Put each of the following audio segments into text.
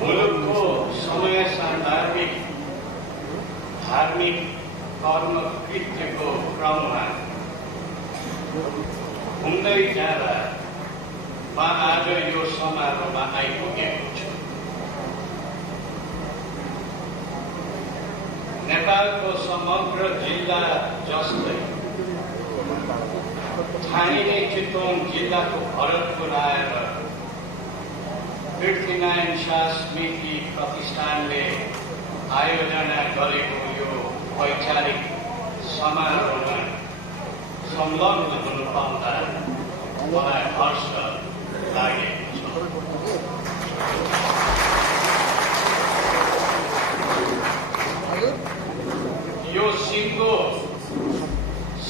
मुलुकको समय सान्दर्भिक धार्मिक कर्म कृत्यको क्रममा घुम्दै जाँदा म आज यो समारोहमा आइपुगेको छु। नेपालको समग्र जिल्ला जस्तै ठानिने चितवन जिल्लाको भरतपुर आएर पृथ्वीनारायण शाह स्मृति प्रतिष्ठानले आयोजना गरेको यो वैचारिक समारोहमा संलग्न हुन पाउँदा मलाई हर्ष लागेको छ। यो सिङ्गो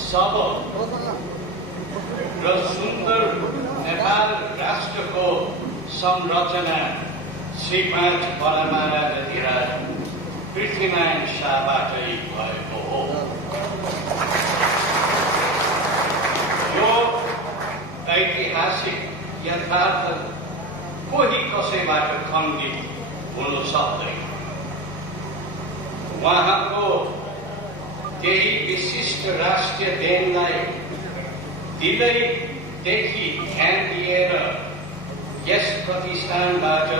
सबल र सुन्दर नेपाल राष्ट्रको संरचना श्री 5 परमाराज अधिराज पृथ्वीनारायण शाहबाटै भएको हो। यो ऐतिहासिक यथार्थ कोही कसैबाट खण्डित हुन सक्दैन। उहाँको केही विशिष्ट राष्ट्रिय देनलाई दिलैदेखि ध्यान दिएर यस प्रतिष्ठानबाट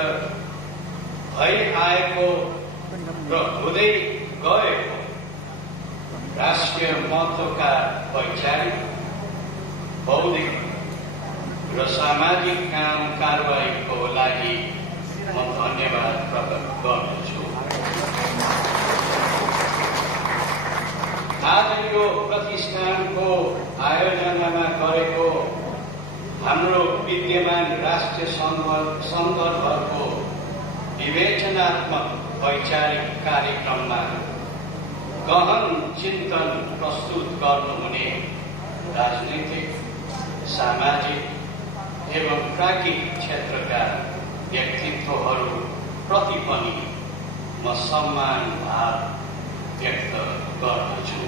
भइआएको र हुँदै गएको राष्ट्रिय महत्त्वका वैचारिक, बौद्धिक र सामाजिक काम कारबाहीको लागि म धन्यवाद प्रकट गर्दछु। आज यो प्रतिष्ठानको आयोजनामा गरेको हाम्रो विद्यमान राष्ट्रिय सन्दर्भको विवेचनात्मक वैचारिक कार्यक्रममा गहन चिन्तन प्रस्तुत गर्नुहुने राजनीतिक, सामाजिक एवं प्राज्ञिक क्षेत्रका व्यक्तित्वहरू प्रति पनि म सम्मान भाव व्यक्त गर्दछु।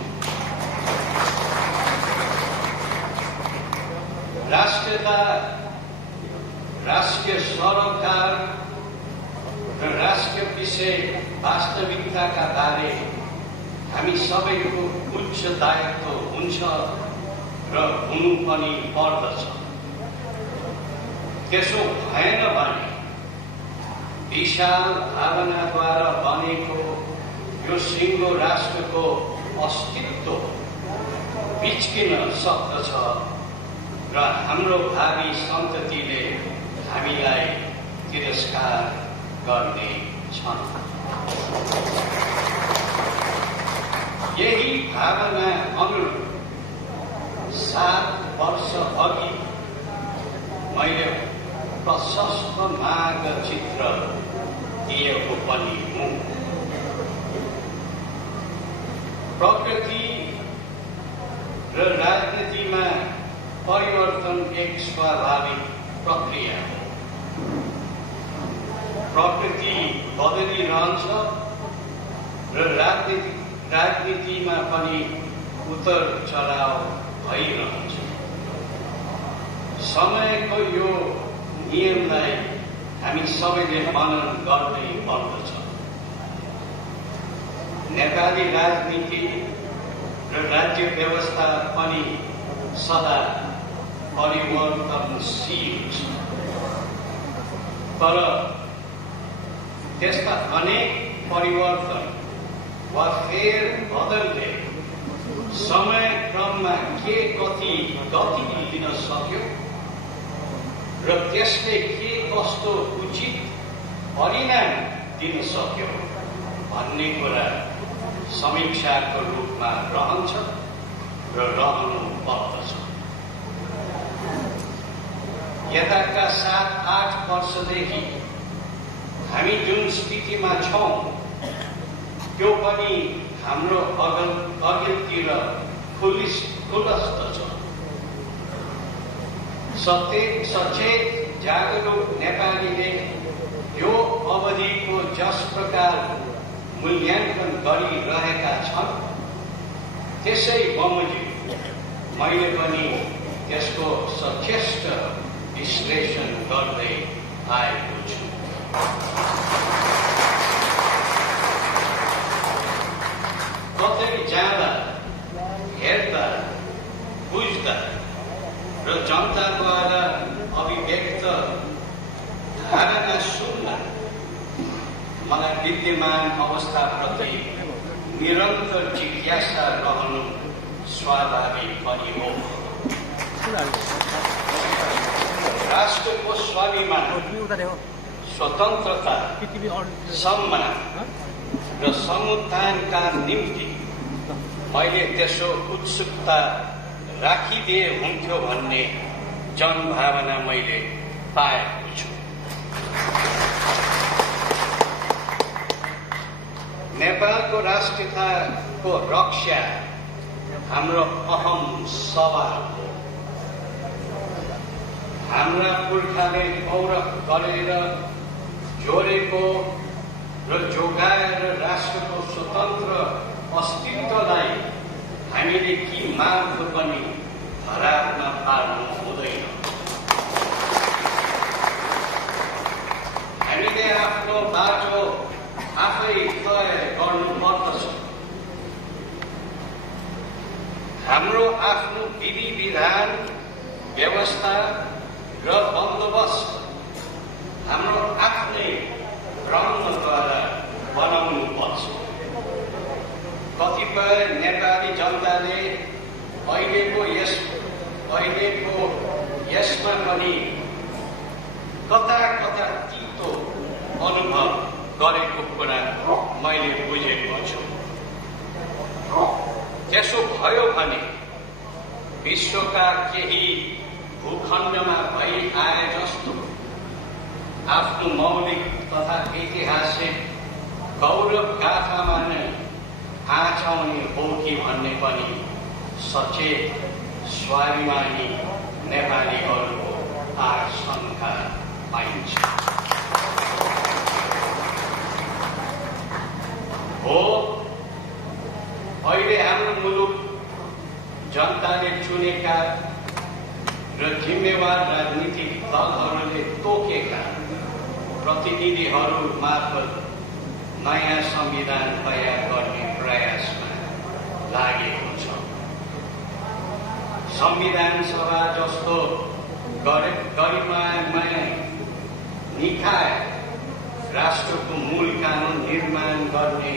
राष्ट्रियता, राष्ट्रिय सरोकार र राष्ट्रिय विषय वास्तविकताका बारे हामी सबैको उच्च दायित्व हुन्छ र हुनु पनि पर्दछ। त्यसो भएन भने विशाल भावनाद्वारा बनेको यो सिङ्गो राष्ट्रको अस्तित्व बिच्किन सक्दछ र हाम्रो भावी सन्ततिले हामीलाई तिरस्कार गर्ने छन्। यही भावना अनुरूप 7 वर्ष अघि मैले प्रशस्त मार्ग चित्र दिएको पनि हुँ। प्रकृति र राजनीतिमा परिवर्तन एक स्वाभाविक प्रक्रिया हो। प्रकृति बदलिरहन्छ र राजनीतिमा पनि उतार चढाव भइरहन्छ। समयको यो नियमलाई हामी सबैले मनन गर्नै पर्दछ। नेपाली राजनीति र राज्य व्यवस्था पनि सदा परिवर्तनशील छ, तर त्यस्ता अनेक परिवर्तन वा फेर बदलले समय क्रममा के कति गति लिन सक्यो र त्यसले के कस्तो उचित परिणाम दिन सक्यो भन्ने कुरा समीक्षाको रूपमा रहन्छ र रहनु पर्दछ। यताका 7-8 वर्षदेखि हामी जुन स्थितिमा छौँ त्यो पनि हाम्रो अघिल्तिर खुलस्त छ। सचेत जागरूक नेपालीले यो अवधिको जस प्रकार मूल्याङ्कन गरिरहेका छन् त्यसै बमोजिम मैले पनि त्यसको सचेष्ट विश्लेषण गर्दै आएको छु। कतै जाँदा, हेर्दा, बुझ्दा र जनताद्वारा अभिव्यक्त धारणा सुन्दा मलाई विद्यमान अवस्थाप्रति निरन्तर जिज्ञासा रहनु स्वाभाविक पनि हो। राष्ट्रको स्वाभिमान, स्वतन्त्रता, सम्मान र समुत्थानका निम्ति मैले त्यसो उत्सुकता राखिदिए हुन्थ्यो भन्ने जनभावना मैले पाएको छु। नेपालको राष्ट्रियताको रक्षा हाम्रो अहम सवाल हो। हाम्रा पुर्खाले गौरव गरेर जोडेको र जोगाएर राष्ट्रको स्वतन्त्र अस्तित्वलाई हामीले कि मार्ग पनि धरापमा पार्नु हुँदैन। हामीले आफ्नो बाटो आफै तय गर्नुपर्दछ। हाम्रो आफ्नो विधि विधान, व्यवस्था र बन्दोबस्त हाम्रो आफ्नै ब्रह्मद्वारा बनाउनु पर्छ। कतिपय नेपाली जनताले अहिलेको यसमा पनि कता कता तीतो अनुभव गरेको कुरा मैले बुझेको छु। त्यसो भयो भने विश्वका केही भूखण्डमा भई आए जस्तो आफ्नो मौलिक तथा ऐतिहासिक गौरव गाथामा नै आँच आउने हो कि भन्ने पनि सचेत स्वाभिमानी नेपालीहरूको आशंका पाइन्छ। हो, अहिले हाम्रो मुलुक जनताले चुनेका र जिम्मेवार राजनीतिक दलहरूले तोकेका प्रतिनिधिहरू मार्फत नयाँ संविधान तयार गर्ने प्रयासमा लागेको छ। संविधान सभा जस्तो गरिमामय निकाय राष्ट्रको मूल कानून निर्माण गर्ने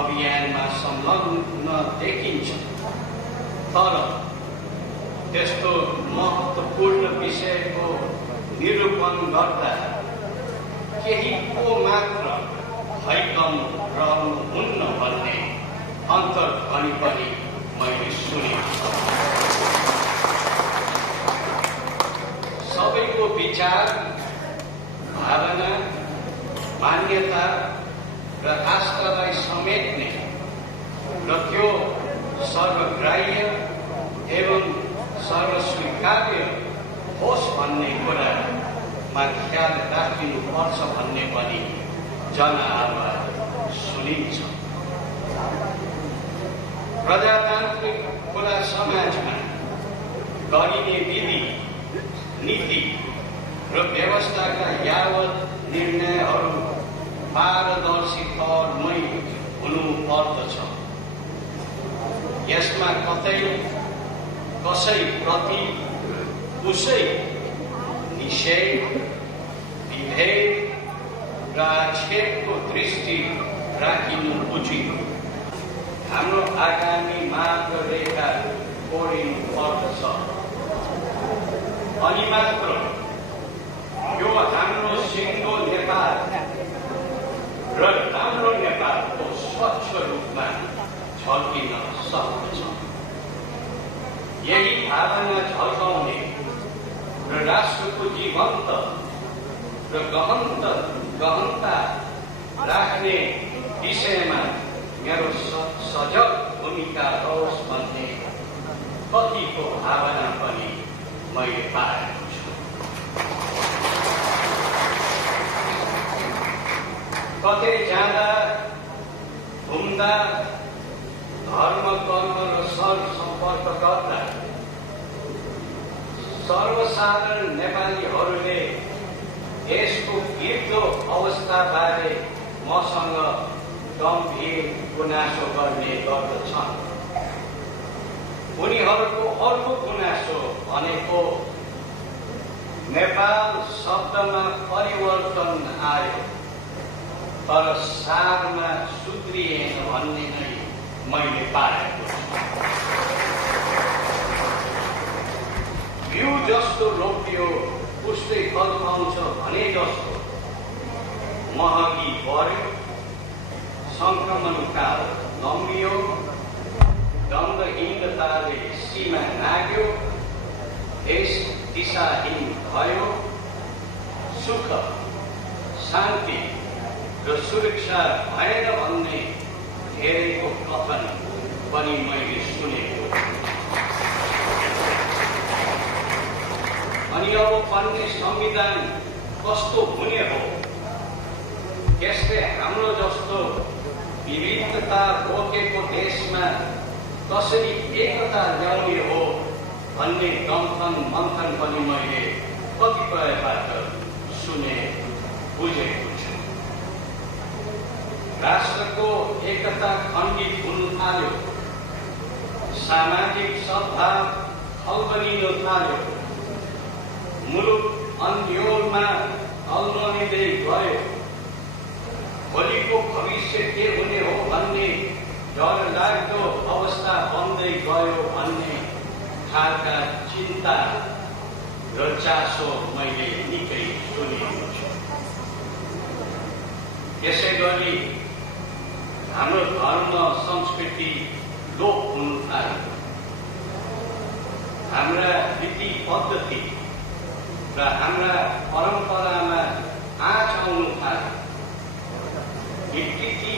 अभियानमा संलग्न देखिन्छ। तर त्यस्तो महत्त्वपूर्ण विषयको निरूपण गर्दा केही को मात्र भइकम रहनुहुन्न भन्ने अन्तर्ध्वनि पनि मैले सुनेको छु। सबैको विचार, भावना, मान्यता र आस्थालाई समेट्ने र त्यो सर्वग्राह्य एवं सर्वस्वीकार्य होस् भन्ने कुरामा ख्याल राखिनुपर्छ भन्ने पनि जनआवाज सुनिन्छ। प्रजातान्त्रिक खुला समाजमा गरिने विधि, नीति र व्यवस्थाका यावत निर्णयहरू पारदर्शी तौरमै हुनुपर्दछ। यसमा कतै कसैप्रति उसै निषेध, विभेद र आक्षेपको दृष्टि राखिनु उचित। हाम्रो आगामी मार्गरेखा कोरिनु पर्दछ। अनि मात्र यो हाम्रो सिङ्गो नेपाल र राम्रो नेपालको स्वच्छ रूपमा झल्किन सक्छ। यही भावना झल्काउने र राष्ट्रको जीवन्त र गहनता राख्ने विषयमा मेरो सजग भूमिका होस् भन्ने कतिको भावना पनि मैले पाएको छु। कतै जाँदा, घुम्दा, धर्म, कर्म र सर सम्पर्क गर्दा सर्वसाधारण नेपालीहरूले अवस्थाबारे मसँग गम्भीर गुनासो गर्ने गर्दछन्। उनीहरूको अर्को गुनासो भनेको नेपाल शब्दमा परिवर्तन आयो तर सारमा सुध्रिएन भन्ने नै मैले पाएको छु। बिउ जस्तो रोप्यो उस्तै फल पाउँछ भने जस्तो महँगी बढ्यो, संक्रमण काल लम्बियो, दण्डहीनताले सीमा नाग्यो, देश दिशाहीन भयो, सुख शान्ति र सुरक्षा भएन भन्ने धेरैको कथन पनि मैले सुनेको। अनि अब बन्ने संविधान कस्तो हुने हो, यसले हाम्रो जस्तो विविधता बोकेको देशमा कसरी एकता ल्याउने हो भन्ने गन्थन मन्थन पनि मैले कतिपयबाट सुने बुझेको छु। राष्ट्रको एकता खण्डित हुन थाल्यो, सामाजिक सद्भाव खल्बलिन थाल्यो, मुलुक अन्योलमा अल्मलिँदै गयो, भोलिको भविष्य के हुने हो भन्ने डर लाग्दो अवस्था बन्दै गयो भन्ने खालका चिन्ता र चासो मैले निकै सुनेको छु। यसै गरी हाम्रो धर्म संस्कृति लोप हुन थाल्यो, हाम्रा रीति पद्धति र हाम्रा परम्परामा आँच आउनु थाल्यो, विकृति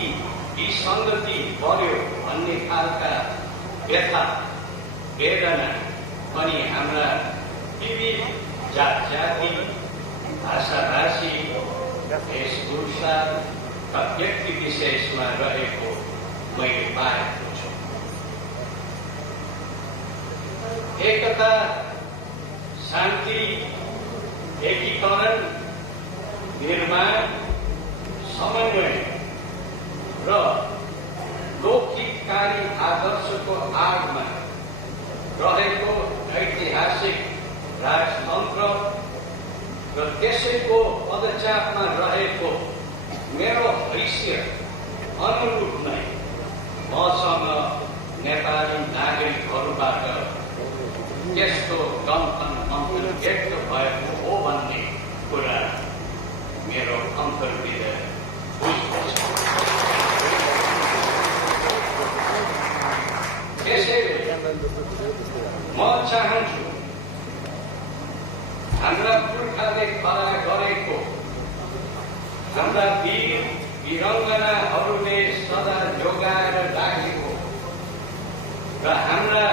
विसङ्गति बढ्यो भन्ने खालका व्यथा वेदना पनि हाम्रा विविध जात जाति, भाषा भाषी, वेशभूषा र व्यक्ति विशेषमा रहेको मैले पाएको छु। एकता, शान्ति, एकीकरण, निर्माण, समन्वय र लोकहितकारी आदर्शको आडमा रहेको ऐतिहासिक राजतन्त्र र त्यसैको पदचापमा रहेको मेरो हैसियत अनुरूप नै मसँग नेपाली नागरिकहरूबाट त्यस्तो गन्थन मन्थन व्यक्त भएको हो भन्ने कुरा मेरो अन्तर्हृदय बुझ्दछ। त्यसैले म चाहन्छु हाम्रा पुर्खाले खडा गरेको, हाम्रा वीर वीरङ्गनाहरूले सदा जोगाएर राखेको र हाम्रा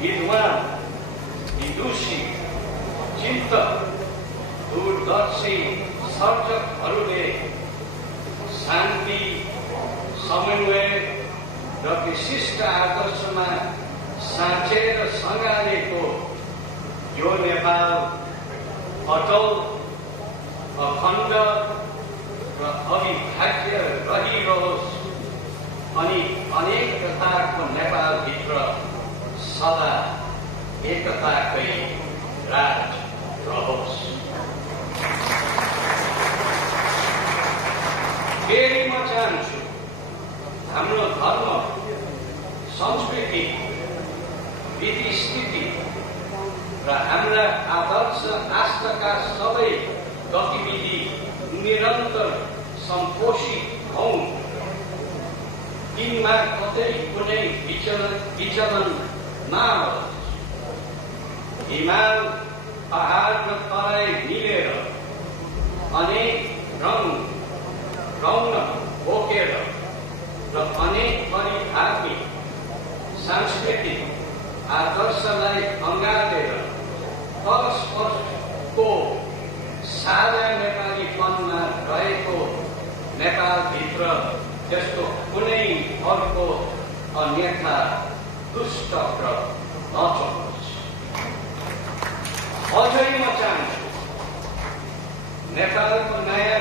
विद्वान विदुषी चिन्तक दूरदर्शी सर्जकहरूले शान्ति, समन्वय र विशिष्ट आदर्शमा साँचेर सँगालेको यो नेपाल अटल, अखण्ड र अविभाज्य रहिरहोस् अनि अनेकताको नेपालभित्र सदा एकताकै राज रहोस्। फेरि म चाहन्छु हाम्रो धर्म, संस्कृति, विधि स्थिति र हाम्रा आदर्श आस्थाका सबै गतिविधि निरन्तर सम्पोषित हौं, तिनमा कतै कुनै विचलन नहोस्। हिमाल, पहाड र तराई मिलेर अनेक रौनक बोकेर र अनेक परिभाषी सांस्कृतिक आदर्शलाई अँगालेर परस्परको साझा नेपालीपनमा रहेको नेपालभित्र जस्तो कुनै अर्को अन्यथा दुष्ट र नचलोस्। अझै म चाहन्छु नेपालको नयाँ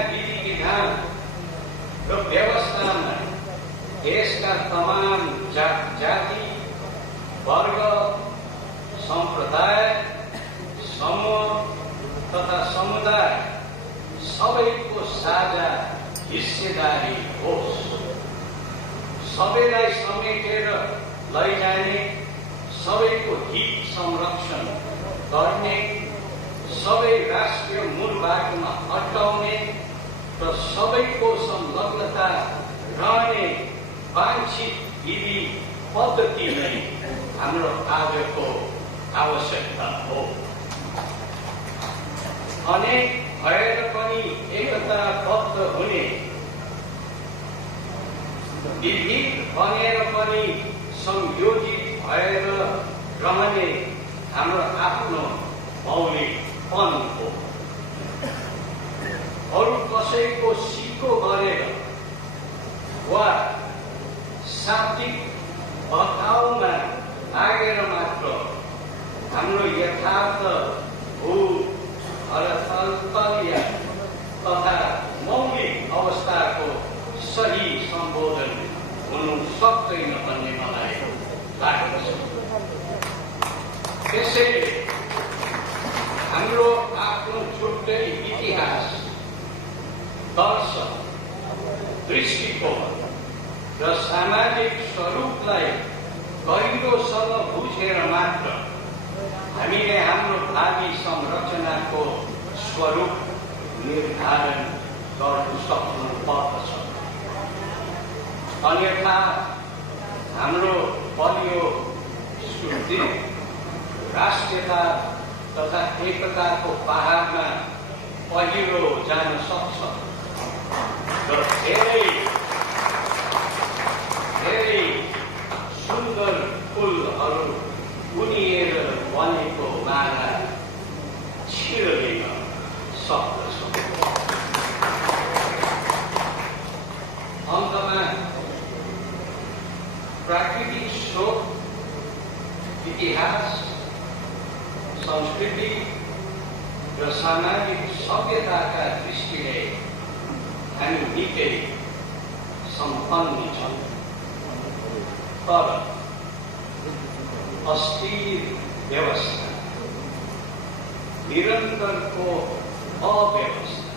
समुदाय सबैको साझा हिस्सेदारी होस्। सबैलाई समेटेर लैजाने, सबैको हित संरक्षण गर्ने, सबै राष्ट्रिय मूलबाटोमा अटाउने र सबैको संलग्नता रहने वाञ्छित विधि पद्धति नै हाम्रो आजको आवश्यकता हो। अनेक भएर पनि एकताबद्ध हुने, विविध बनेर पनि संयोजित भएर रहने हाम्रो आफ्नो मौलिकपन हो। अरू कसैको सिको गरेर वा शाब्दिक बहकाउमा लागेर मात्र हाम्रो यथार्थ भूतलतलीय तथा मौलिक अवस्थाको सही सम्बोधन हुनु सक्दैन भन्ने मलाई लाग्दछ। त्यसैले हाम्रो आफ्नो छुट्टै इतिहास, दर्शन, दृष्टिकोण र सामाजिक स्वरूपलाई गहिरोसँग बुझेर मात्र हामीले हाम्रो भावी संरचनाको स्वरूप निर्धारण गर्न सक्नुपर्दछ। अन्यथा हाम्रो बलियो सुदृढ राष्ट्रियता तथा एकताको पहाडमा पहिरो जान सक्छ र धेरै सुन्दर फुलहरू बुनिएर बनेको माला छिर्लिन सक्दछ। अन्तमा प्राकृतिक स्रोत, इतिहास, संस्कृति र सामाजिक सभ्यताका दृष्टिले हामी निकै सम्पन्न छौँ, तर अस्थिर व्यवस्था, निरन्तरको अव्यवस्था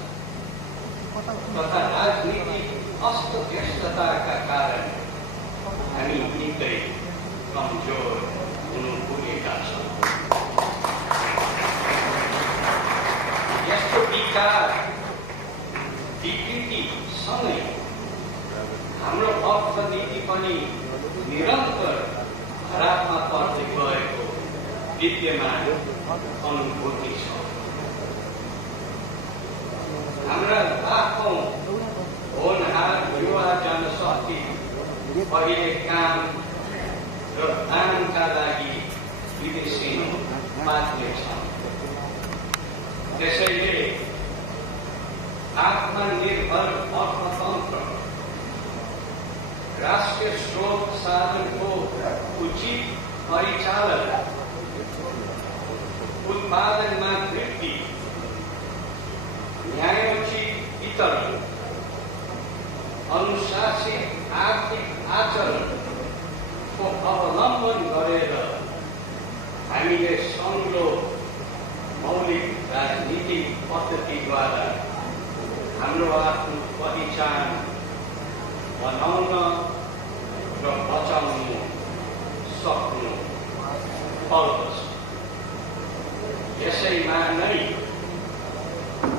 तथा राजनीतिक अस्तव्यस्तताका कारण हामी निकै कमजोर हुनु पुगेका छौँ। यस्तो विकार विकृतिसँगै हाम्रो अर्थनीति पनि निरन्तर खराबमा पर्दै गएको विद्यमान अनुभूति छ। हाम्रा लाखौं होनहार युवा जनशक्ति अहिले काम र दानका लागि विदेशीमा बाध्य छन्। त्यसैले आत्मनिर्भर अर्थतन्त्र, राष्ट्रिय स्रोत साधनको उचित परिचालन, उत्पादनमा वृद्धि, न्यायोचित वितरण, अनुशासित आर्थिक आचरणको अवलम्बन गरेर हामीले संघलो मौलिक राजनीतिक पद्धतिद्वारा हाम्रो आफ्नो पहिचान बनाउन र बचाउनु सक्नु पर्दछ। यसैमा नै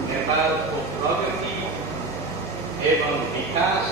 नेपालको प्रगति एवं विकास